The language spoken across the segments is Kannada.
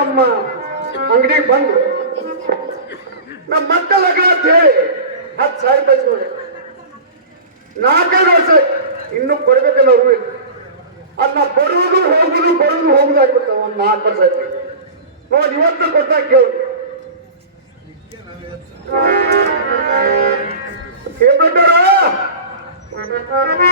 ನಮ್ಮ ಅಂಗಡಿಗೆ ಬಂದು ನಮ್ಮ ಮಕ್ಕಳ ಲಗ್ನ ಅಂತ ಹೇಳಿ ಹತ್ತು ಸಾವಿರ ರೂಪಾಯಿ ನೋಡಿ ನಾಲ್ಕೈದು ವರ್ಷ ಇನ್ನೂ ಕೊಡ್ಬೇಕಲ್ಲ ಅವ್ರು ಅದ್ ನಾ ಬರುವುದು ಹೋಗುದು ಬರುವುದು ಹೋಗುದು ಆಗ್ಬಿಡ್ತಾವ ಒಂದ್ ನಾಲ್ಕು ವರ್ಷ ಆಯ್ತು ನೋಡಿ ಇವತ್ತು ಕೊಟ್ಟಾಗ ಕೇಳಿ ಹೇಳ್ಬಿಟ್ಟಾರ ಓ ಹೇಳ್ಬಿಟ್ಟಾರ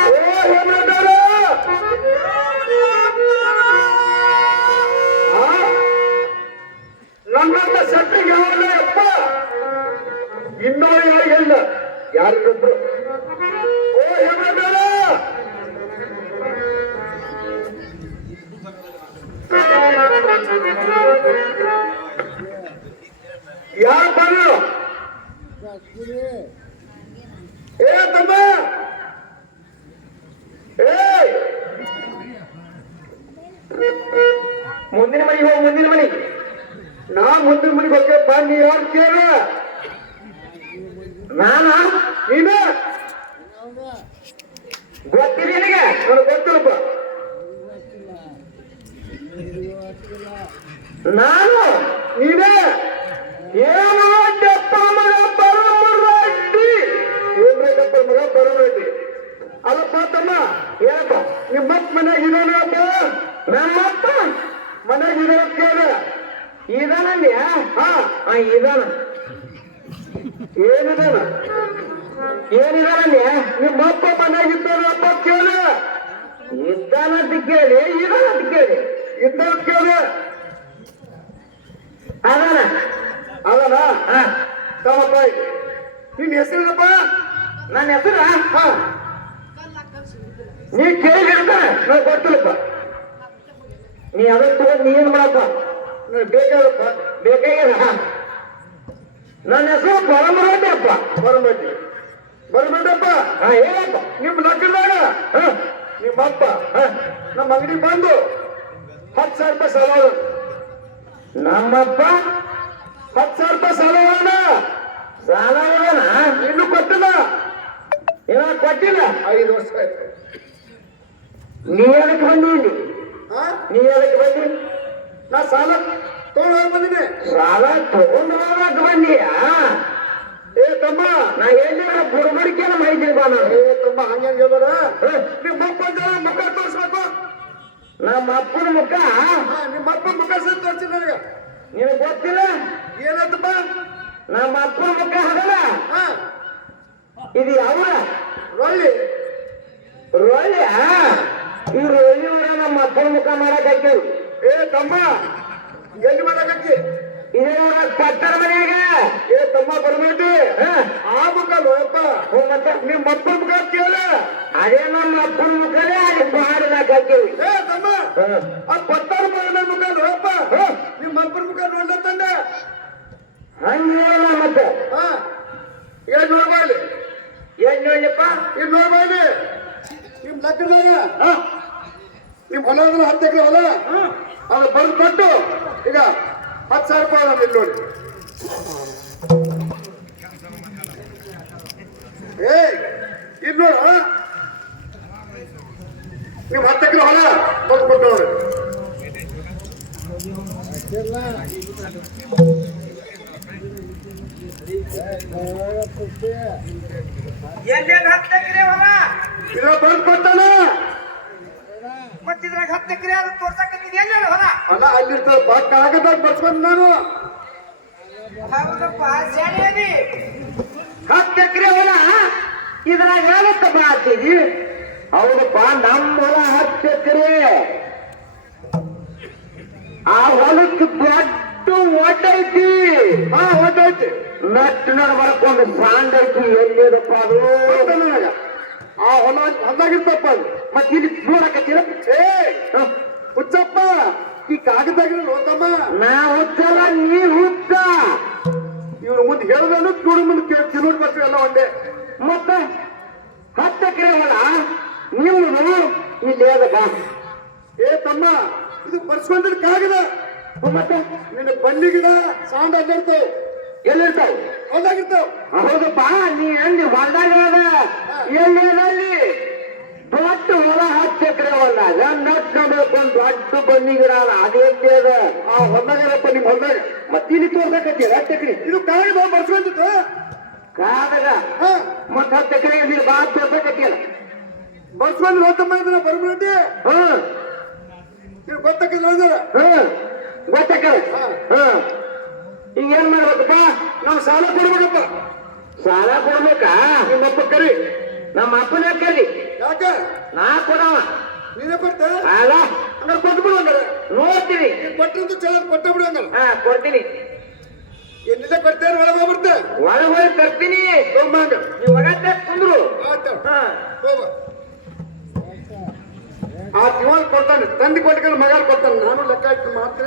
ಮುಂದಿನ ಮನೆಗೆ ಹೋಗು, ಮುಂದಿನ ಮನೆಗೆ ನಾ ಮುಂದಿನ ಮನೆಗೆ ಹೋಗ್ಯಪ್ಪ ನೀ ಯಾರು ಕೇಳ ನಾನ? ನೀನು? ಗೊತ್ತಿಲ್ಲ ನಿನಗೆ? ನನಗೆ ಗೊತ್ತಿಲ್ಲಪ್ಪ. ನಾನು? ನೀನೇ? ಏನು ಅಡ್ಡಪ್ಪ ಮಗ ಬರಮರೆಡ್ಡಿ ಏನ್ಬೇಕಪ್ಪ ಮಗ ಬರಮರೆಡ್ಡಿ ಅಲ್ಲಪ್ಪ ತಮ್ಮ ಏನಪ್ಪ? ನಿಮ್ಮ ಮನೆಯಾಗ ಇದಾನಪ್ಪ ನಮ್ಮಪ್ಪ? ಮನೆಯಾಗ ಇರೋ ಕೇಳ ಇದಾನಂದ್ಯ ಹಾ ಹಾ ಇದಾನ ಏನಿದಾನ ಏನಿದಾನಲ್ಲಿ ನಿಮ್ಮ ಅಪ್ಪ ನಿಮ್ಮಪ್ಪ ಮನೆಯಾಗ ಇದ್ದಾನಪ್ಪ ಕೇಳ ಇದ್ದಾನಂತ ಕೇಳಿ ಇದಾನಂತ ಕೇಳಿ ಇದ್ದಾನ ಕೇಳಿ ಅದಾನ ಅದಾನ ಹಾ ತಮ್ಮಪ್ಪ ನಿನ್ನ ಹೆಸರೇನಪ್ಪ? ನನ್ನ ಹೆಸರ? ಹಾ. ನೀ ಕೇಳಿ ಹೇಳ್ತಾನೆ ಗೊತ್ತಿಲ್ಲಪ್ಪ. ನೀ ಅದಕ್ಕೆ ತಗೊಂಡು ನೀ ಏನ್ ಮಾಡಪ್ಪ ಬೇಕಾಗಪ್ಪ ಬೇಕಾಗ್ಯದ ನನ್ನ ಹೆಸರು ಬರಮರಡ್ಡಪ್ಪ ಬರಮರಡ್ಡಿ ಬರಮರಡ್ಡಪ್ಪ ಹಾ ಹೇಳಪ್ಪ. ನಿಮ್ಮ ಲಕ್ಕದಾಗ ಹಾ. ನಿಮ್ಮಪ್ಪ ಹಾ. ನಮ್ಮ ಅಂಗಡಿ ಬಂದು ಹತ್ತು ಸಾವಿರ ರೂಪಾಯಿ ಸಾಲ. ನಮ್ಮಪ್ಪ ಹತ್ತು ಸಾವಿರ ರೂಪಾಯಿ ಸಾಲ. ಸಾಲ? ಇನ್ನೂ ಕೊಟ್ಟಿಲ್ಲ. ಏನೋ ಕೊಟ್ಟಿಲ್ಲ? ಐದು ವರ್ಷ ಆಯ್ತು. ನೀ ಅದಕ್ಕೆ ಬಂದಿ ಇಲ್ಲಿ ನೀ ಹೇಳಕ್ ಬನ್ನಿ ನಾ ಸಾಲ ತಗೊಂಡು ಬಂದಿನಿ ಸಾಲ ತಗೊಂಡು ಬಂದಿಯ? ಏ ತಮ್ಮ ನಾ ಎಲ್ಲಿರ ಬುಡಬಡಿಕೆನ ಮಾಹಿತಿ ಬಾ ನಾನು. ಏ ತಮ್ಮ ಹಂಗೆ ಹೇಳ್ಬೇಡ. ನಿಮ್ಮ ಅಪ್ಪ ಮುಖ ತೋರಿಸ್ಬೇಕು. ನಮ್ಮ ಅಪ್ಪನ ಮುಖ? ನಿಮ್ಮ ಅಪ್ಪನ ಮುಖ ಸಹ ತೋರಿಸಿ ನನಗೆ. ನಿನಗೆ ಗೊತ್ತಿಲ್ಲ? ಏನಂತಪ್ಪ ನಮ್ಮ ಅಪ್ಪನ ಮುಖ ಹಗಲ? ಇದು ಯಾವ ರೊಳ್ಳಿ. ರೊಳ್ಳಿ ರೊಳ್ಳಿ ಊರ ನಮ್ಮ ಅಪ್ಪನ ಮುಖ ಮಾಡಕ್ ಏ ತಮ್ಮ ಎಲ್ಲಿ ಮಾಡಕ್ ಹಾಕಿ ಇದೇ ಪಟ್ಟರ ಮನ್ಯಾಗ. ಏ ತಮ್ಮ ಬರ್ಬೇಡಿ ಆ ಮುಖ ಲೋಪ ಮತ್ತೆ ನಿಮ್ಮ ಅಪ್ಪನ ಮುಖ ಕೇಳ ಅದೇ ನಮ್ಮ ಅಪ್ಪನ ಮುಖನೇ ಅಲ್ಲಿ ಮಾಡಿದಾಗ ಹಾಕ್ಯವಿ ಏ ತಮ್ಮ ಆ ಪಟ್ಟರ ಮಗನ ಮುಖ ಲೋಪ ನಿಮ್ಮ ಮಕ್ಕಳ ಮುಖ ನೋಡ್ಲತ್ತಂದ ಹಂಗೇನ ಮತ್ತೆ. ಏನ್ ನೋಡ್ಬಾಲಿ ಏನ್ ನೋಡ್ಲಿಪ್ಪ? ಏನ್ ನೋಡ್ಬಾಲಿ ನಿಮ್ ಲಗ್ನದಾಗ? ನಿಮ್ ಹೊಲ ಅಂದ್ರೆ ಹತ್ತು ಎಕರೆ ಹೊಲ? ಅದು ಬಂದು ಕೊಟ್ಟು ಈಗ ಹತ್ತು ಸಾವಿರ ರೂಪಾಯಿ ಇಲ್ಲಿ ನೋಡಿ. ಏ ಇಲ್ಲಿ ನೋಡ. ನೀವು ಹತ್ತು ಎಕರೆ ಹೊಲ ಬಂದು ಕೊಟ್ಟು ನೋಡಿ. ಎಲ್ಲೇನ್ ಹತ್ತು ಎಕರೆ ಹೊಲ? ಬಂದು ಕೊಟ್ಟಾನ ಮತ್ತಿದ್ರಾಗ ಹತ್ತು ಎಕರೆ ಅದು ತೋರ್ಸಕತ್ತಿದ್ ಎಲ್ಲೇನ್ ಹೊಲ? ಅಲ್ಲ ಅಲ್ಲಿರ್ತದಪ್ಪ ಕಾಗದಾಗ ಬರ್ಸ್ಕೊಂಡು ನಾನು. ಹೌದಪ್ಪ ಶಾಲೆಯಲ್ಲಿ ಹತ್ತು ಎಕರೆ ಹೊಲ ಇದ್ರಾಗ ಏನಂತ ಮಾಡ್ತೀವಿ ಹೌದಪ್ಪ ನಮ್ಮ ಹೊಲ ಹತ್ತು ಎಕರೆ. ಆ ಹೊಲಕ್ಕೆ ದೊಡ್ಡ ಐತಿ. ಹಾ ನಟ್ಟು ನಡ ಬರ್ಕೊಂಡು ಸಾಂಡ್ ಐತಿ ಎಲ್ಲಿದಪ್ಪ ಅದು? ಆ ಹೊಲ ಹೊಲ್ದಾಗಿರ್ತಪ್ಪ ಅದು. ಮತ್ತೆ ಇಲ್ಲಿ ನೋಡಕತ್ತೀರ? ಏ ಹುಚ್ಚಪ್ಪ ಈ ಕಾಗದಾಗ ಓದಮ್ಮ ನಾ ಹುಚ್ಚಲ್ಲ ನೀ ಹುಚ್ಚ. ಇವ್ರ ಮುಂದೆ ಹೇಳಿದನು ನೋಡು ಮುಂದೆ ತಿನ್ನೋದು ಬರ್ತೀವಿ ಎಲ್ಲ ಒಂದೇ. ಮತ್ತೆ ಹತ್ತು ಎಕರೆ ಹೊಲ ನಿಮ್ಮದು ಇಲ್ಲಿ ಅದಕ್ಕ ಏ ತಮ್ಮ ಇದು ಬರ್ಸ್ಕೊಂಡಿದ್ ಕಾಗದ. ಮತ್ತೆ? ನಿನ್ನ ಬಲ್ಲಿ ಗಿಡ ಸಾಂಡ್ ಅಲ್ಲಿರ್ತಾವ ಎಲ್ಲಿರ್ತಾವ? ಹೊಲ್ದಾಗಿರ್ತಾವ ಹೌದಪ್ಪ ನೀ ಎಲ್ಲಿ ಹೊಲ್ದಾಗ ಎಲ್ಲಿ ಅಲ್ಲಿ ಕೊಟ್ಟು ಹೊಲ ಹೊಲ್ದಾಗ ನಟ್ ನಮ್ಕೊಂಡ್ ದೊಡ್ಡ ಬನ್ನಿ ಗಿಡ ಅದ ಅದ? ಆ ಹೊಲದಾಗಪ್ಪ ನಿಮ್ ಹೊಲದಾಗ? ಮತ್ತೆ ಇಲ್ಲಿ ತೋರ್ಸಕತ್ತೀರ ಹತ್ತು ಎಕರೆ ಇದು ಕಾಳಿ ಬಾ ಬರ್ಸ್ಕೊಂಡಿತ್ತು ಕಾದಾಗ ಮತ್ತ ನೀ ನೀರು ಬಾ ತೋರ್ಸಕತ್ತಿಯಲ್ಲ. ಬರ್ಸ್ಕೊಂಡು ಹೋತಮ್ಮ ಇದನ್ನ ಬರ್ಬಿಡಿ ಹ್ಮ್ ಗೊತ್ತಕ್ಕಿಲ್ಲ ಹ್ಮ್ ಗೊತ್ತಕ್ಕ ಹ್ಮ್ ಈಗ ಏನ್ ಮಾಡ್ಬೇಕಪ್ಪ? ನಾವು ಸಾಲ ಕೊಡ್ಬೇಕಪ್ಪ. ಸಾಲ ಕೊಡ್ಬೇಕಾ? ನಿಮ್ಮಪ್ಪ ಕರಿ. ನಮ್ಮ ಅಪ್ಪನ ಕರಿ ಯಾಕ? ನಾ ಕೊಡವ. ನೀನೇ ಕೊಡ್ತ? ಅಲ್ಲ. ಕೊಟ್ಟು ಬಿಡು ಅಂದ್ರೆ ನೋಡ್ತೀನಿ. ಕೊಟ್ಟಂತ ಚಲೋ ಕೊಟ್ಟ ಬಿಡು ಅಂದ್ರೆ ಹಾ ಕೊಡ್ತೀನಿ. ಎಲ್ಲಿಂದ ಕೊಡ್ತೇನೆ ಒಳಗೆ ಹೋಗ್ಬಿಡ್ತೆ? ಒಳಗೆ ಹೋಗಿ ತರ್ತೀನಿ. ತೊಗೊಂಬಂಗ ನೀವು ಒಗತ್ತೆ ಕುಂದ್ರು. ಹಾ. ಆ ದಿವಾಲ್ ಕೊಡ್ತಾನೆ. ತಂದು ಕೊಟ್ಕೊಂಡು ಮಗ ಕೊಡ್ತಾನೆ. ನಾನು ಲೆಕ್ಕ ಇಟ್ಟು ಮಾತ್ರ.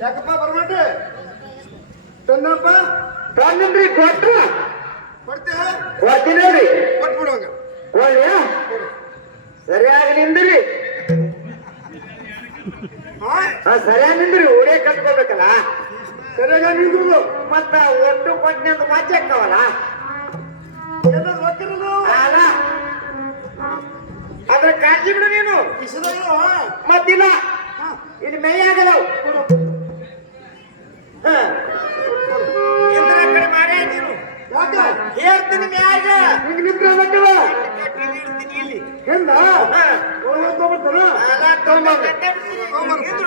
ಯಾಕಪ್ಪ ಬರ್ಮಾಟೆ ತಂದಪ್ಪ ತಂದ್ರಿ ಕೊಟ್ಟ ಕೊಡ್ತೀಯ ಕೊಡ್ತೀನಿ ರೀ ಕೊಟ್ಬಿಡುವಂಗ ಕೊಡ್ಲಿ ಸರಿಯಾಗಿ ನಿಂದ್ರಿ ಹಾ ಸರಿಯಾಗಿ ನಿಂದ್ರಿ ಓಡೇ ಕಟ್ಕೋಬೇಕಲ್ಲ ಸರಿಯಾಗಿ ನಿಂದ್ರು ಮತ್ತ ಒಟ್ಟು ಕೊಟ್ಟಿನ ಅಂತ ಮಾಚಿ ಹಾಕವಲ್ಲ ಅದ್ರ ಕಾಳಜಿ ಬಿಡು ನೀನು. ಮತ್ತಿಲ್ಲ. ಇಲ್ಲಿ ಮೈ ಆಗಲ್ಲ ಕಡೆ. ಮಾಡೇ ನೀನು. ಹೇಳ್ತೀನಿ ಮ್ಯಾಗ. ಇಲ್ಲಿ. ಮಕ್ಕಳ ಇಲ್ಲಿ ಹೆಂದ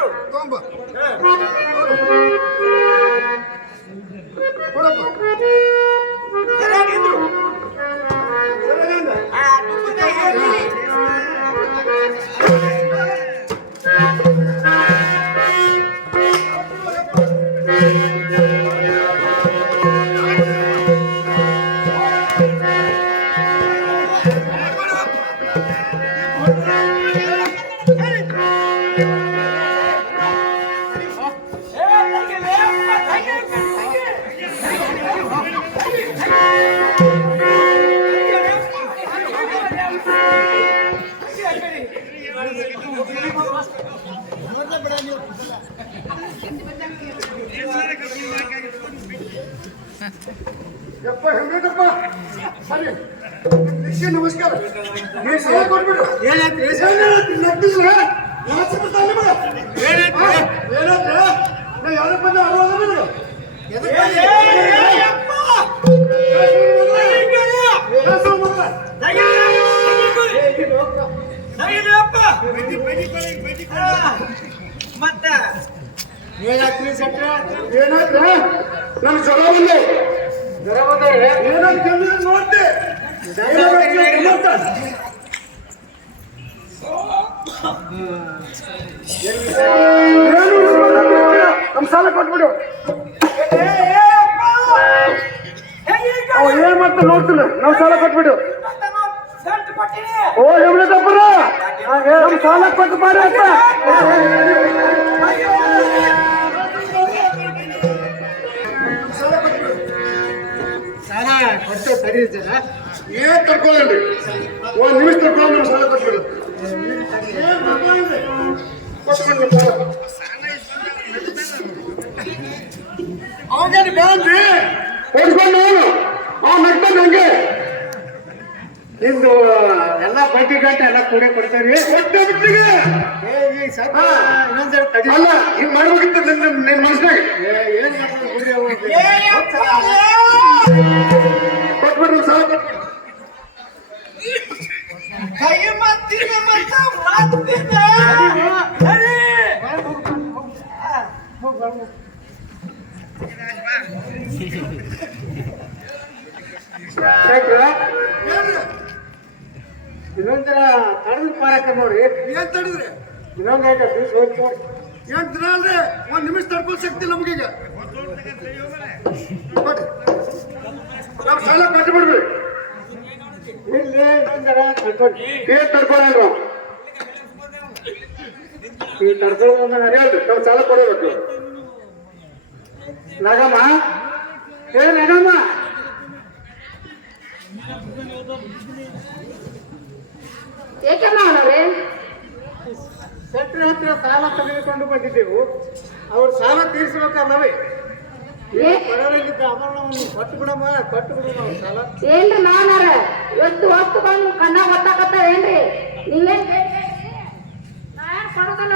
ಯಪ್ಪ ಹೆಂಗಪ್ಪ ಸರಿ. ನಮಸ್ಕಾರ. ನೀವು ಸಹಾಯ ಕೊಟ್ಬಿಡು ಏನಾಯ್ತು ನಟ್ಟಿದ್ರೆ ಏನಂದ್ರೆ ಬಂದ ಅಲ್ವಾ ಸಾಲ ಕೊಟ್ಟು ಬಾರಿ ಅಂತ ಸಾಲ ಕೊಟ್ಟು ಸರಿ ಇರ್ತದ ಏನ್ ತಡ್ಕೊಳ್ಳಿ ಒಂದ್ ನಿಮಿಷ ತಡ್ಕೊಂಡು ನಮ್ ಸಾಲ ಕೊಟ್ಬಿಡು ಅವನಿಗೆ ಪಟ್ಟಿ ನಿಂದು ಎಲ್ಲ ಬಡ್ಡಿ ಗಂಟೆ ಎಲ್ಲ ಕೂಡ ಬಿಟ್ಟಿಗೆ ಅಲ್ಲ ಹಿಂಗ್ ಮಾಡ್ಬೇಕಿತ್ತು ನಿನ್ನ ನಿನ್ನ ಮನಸ್ಸಿನಾಗ? ಏನ್ ಕೊಟ್ಬಿಡ್ರಿ ಸಾಲ ಕೊಟ್ಬಿಡ್ರಿ ಇನ್ನೊಂದರ ತಡೆದು ಪಾರಕ ನೋಡಿ. ಏನ್ ತಡಿದ್ರಿ? ಇನ್ನೊಂದು ಐಟ ಫೀಸ್ ಹೋಯ್ತು ಏನ್ ದಿನ ಅಲ್ರಿ ಒಂದ್ ನಿಮಿಷ ತಡ್ಕೊಳ್ ಶಕ್ತಿ ನಮಗೀಗ. ನಾವು ನಾವ್ ಸಾಲ ಕಟ್ಟಿ ಬಿಡ್ರಿ ಇಲ್ಲಿ ಇನ್ನೊಂದರ ತಡ್ಕೊಂಡು ಏನ್ ತಡ್ಕೊಳ್ಳ ಈ ತಡ್ಕೊಳ್ಳೋದನ್ನ ಹೇಳ್ರಿ ನಾವು ಸಾಲ ಕೊಡಬೇಕು ನಾಗಮ್ಮ? ಹೇಳಿ ನಾಗಮ್ಮ? ಏಕೆ ಮಾವನವ್ರೆ ಶೆಟ್ರ ಹತ್ರ ಸಾಲ ತೆಗೆದುಕೊಂಡು ಬಂದಿದ್ದೆವು. ಅವ್ರು ಸಾಲ ತೀರಿಸಬೇಕಲ್ಲವೇ ಏ ಬಡವರಿಗಿದ್ದ ಆಭರಣವನ್ನು ಕೊಟ್ಟು ಬಿಡಮ್ಮ ಕೊಟ್ಟು ಬಿಡು ನಾವು ಸಾಲ. ಏನ್ರಿ ಮಾವನವ್ರ? ಎಷ್ಟು ಹೊತ್ತು ಬಂದು ಕಣ್ಣ ಗೊತ್ತಾಕತ್ತಾರ ಏನ್ರಿ? ನೀವೇನ್ ಕೊಡೋದಲ್ಲ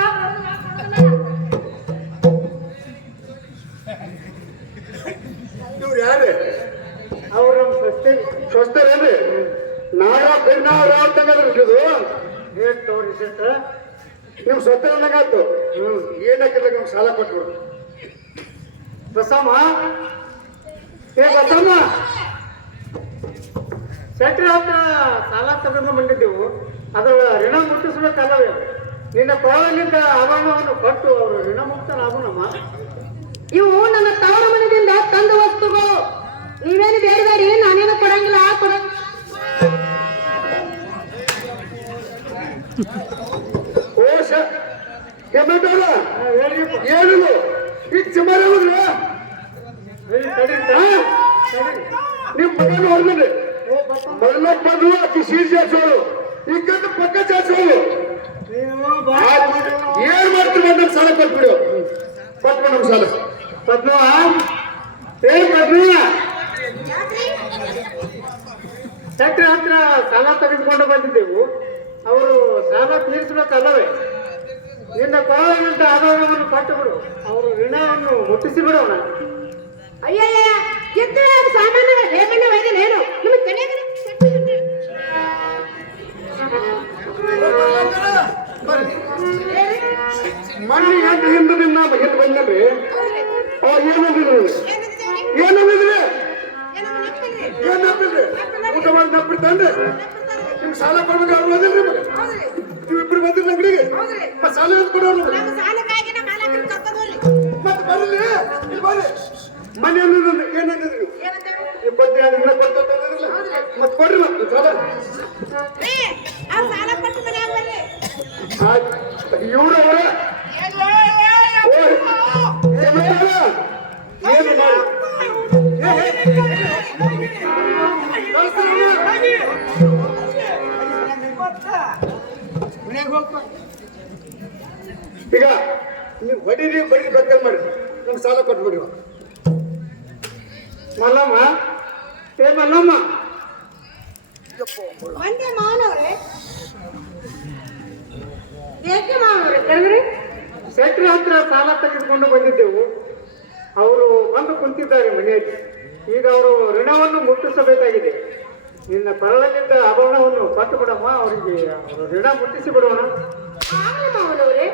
ಇವ್ರು ಯಾರು? ಅವ್ರ ನಮ್ಮ ಸ್ವಸ್ಥ ಸ್ವಸ್ಥರೇನ್ರಿ ನಾವ ಬೆನ್ನಾವ್ ಯಾವ ತಗದ್ರಿ ಇದು ಏನ್ ತೋರಿ ಶೆಟ್ರ ನಿಮ್ ಸ್ವತ್ತ ನನಗಾಯ್ತು ಹ್ಮ್. ಏನಾಗಿಲ್ಲ ನಿಮ್ಗೆ ಸಾಲ ಕೊಟ್ಬಿಡು. ಬಸಮ್ಮ ಏ ಬಸಮ್ಮ ಶೆಟ್ರ ಹತ್ರ ಸಾಲ ತಗೊಂಡು ಬಂದಿದ್ದೆವು. ಅದರ ಋಣ ಮುಟ್ಟಿಸ್ಬೇಕಲ್ಲವೇ ನಿನ್ನ ಕೊಳಲಿದ್ದ ಆಭರಣವನ್ನು ಕೊಟ್ಟು ಅವರು ಋಣ ಮುಕ್ತರಾಗೋಣಮ್ಮ ಇವು ನನ್ನ ತವರ ಮನೆಯಿಂದ ತಂದ ವಸ್ತುಗಳು. ನೀವೇನು ಬೇರೆ ನಾನೇನು ಕೊಡಂಗಿಲ್ಲ ಕೊಡ ಓ ಶ ಕೆಮ್ಮಟಲ್ಲ ಏನಿಲ್ಲ ಈಗ ಸುಮಾರು ಹೋಗ್ರಿ ನಿಮ್ ಮಗನ ಹೊರಗಡೆ ಮೊದಲ ಬಂದು ಆಕಿ ಸೀಟ್ ಚಾಚೋಳು ಈ ಕದ್ದು ಪಕ್ಕ ಚಾಚೋಳು ಏನ್ ಮಾಡ್ತೀವಿ ನಮ್ ಸಾಲ ಕೊಟ್ಬಿಡು. ಕೊಟ್ಬಿಡು ನಮ್ ಸಾಲ. ಪದ್ಮವ ಏನ್ ಪದ್ಮವ ಟ್ಯಾಕ್ಟ್ರಿ ಹತ್ರ ಸಾಲ ತೆಗೆದುಕೊಂಡು ಬಂದಿದ್ದೆವು. ಅವರು ಸಾಲ ತೀರಿಸಬೇಕಲ್ಲವೇ? ನಿನ್ನ ಕೊಳಗಿಂತ ಆಧಾರವನ್ನು ಕೊಟ್ಟುಬಿಡು. ಅವರು ಋಣವನ್ನು ಮುಟ್ಟಿಸಿ ಬಿಡೋಣ ಅಯ್ಯಯ್ಯ ಸಾಮಾನ್ಯ ಹೇಮಣ್ಣ ವೈದ್ಯನೇನು ನಿಮಗೆ ಕನೆಯ ಈಗ ನೀವು ಬಡೀರಿ ಬಡ್ಡಿ ಬೇಕಾದ್ರೆ ಮಾಡಿ ನಮ್ಗೆ ಸಾಲ ಕೊಟ್ಬಿಡಿ ಮಲ್ಲಮ್ಮ? ಏ ಮಲ್ಲಮ್ಮ? ಒಂದೇ ಮಾನವ್ರೆ ಏಕೆ ಮಾನವ್ರೆ ಕರೆದ್ರಿ ಶೆಟ್ರ ಹತ್ರ ಸಾಲ ತೆಗೆದುಕೊಂಡು ಬಂದಿದ್ದೆವು. ಅವರು ಬಂದು ಕುಂತಿದ್ದಾರೆ ಮನೆಯಲ್ಲಿ. ಈಗ ಅವರು ಋಣವನ್ನು ಮುಟ್ಟಿಸಬೇಕಾಗಿದೆ. ನಿನ್ನ ಪರಳದಿಂದ ಆಭರಣವನ್ನು ಕೊಟ್ಟು ಬಿಡಮ್ಮ ಅವರಿಗೆ ಅವರು ಋಣ ಮುಟ್ಟಿಸಿ ಬಿಡೋಣ ಆಗಲಿ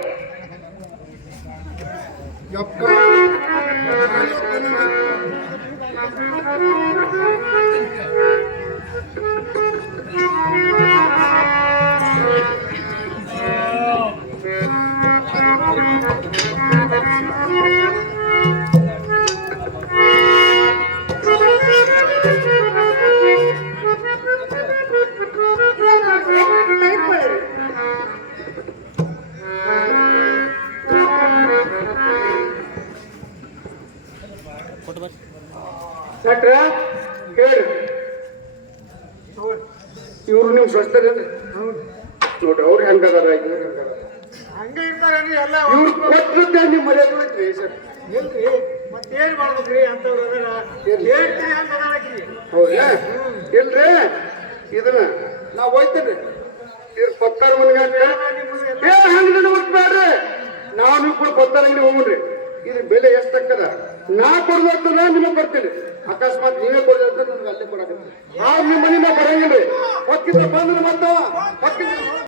ಮಾವನವ್ರೆ ಶೆಟ್ರ ಹೇಳಿ ಇವ್ರು ನೀವು ಸ್ವಸ್ಥರ ನೋಡ್ರಿ ಅವ್ರು ಹೆಂಗದಾರ ಇವ್ರು ಹೆಂಗದಾರ ಹಂಗೆ ಇರ್ತಾರೇನ್ರಿ ಎಲ್ಲ ಇವ್ರು ಕೊಟ್ಟದ್ದೇ ನಿಮ್ಮ ಮರ್ಯಾದೆ ಐತ್ರಿ ಸರ್. ಇಲ್ರಿ ಮತ್ತೇನ್ ಮಾಡ್ಬೇಕ್ರಿ ಅಂತವ್ರು ಅದರ. ಹೇಳ್ತೀರಿ ಅಂತ ಅದಾರಕಿ ಹೌದಾ ಇಲ್ರಿ ಇದನ್ನ ನಾವು ಹೋಯ್ತೇನೆ ಇವ್ರು ಪತ್ತಾರ ಮನೆಗೆ ಹಂಗ ಬೇಡ್ರಿ ನಾವು ನೀವು ಕೂಡ ಪತ್ತಾರ ಅಂಗಡಿ ಹೋಗ್ರಿ ಇದು ಬೆಲೆ ಎಷ್ಟಕ್ಕದ? ನಾ ಕೊಡ್ಬೇಕು ನಾ ನಿಮಗೆ ಕೊಡ್ತೀನಿ. ಅಕಸ್ಮಾತ್ ನೀವೇ ಕೊಡ್ಲಿಕ್ಕೆ ನನ್ಗೆ ಅಲ್ಲೇ ಕೊಡಕ್ಕೆ ಆ ನಿಮ್ಮ ಮನೆ ನಾ ಬರಂಗಿಲ್ಲ ಹೊಕ್ಕಿದ್ರೆ ಬಂದ್ರೆ ಮತ್ತವ ಹೊಕ್ಕಿದ್ರೆ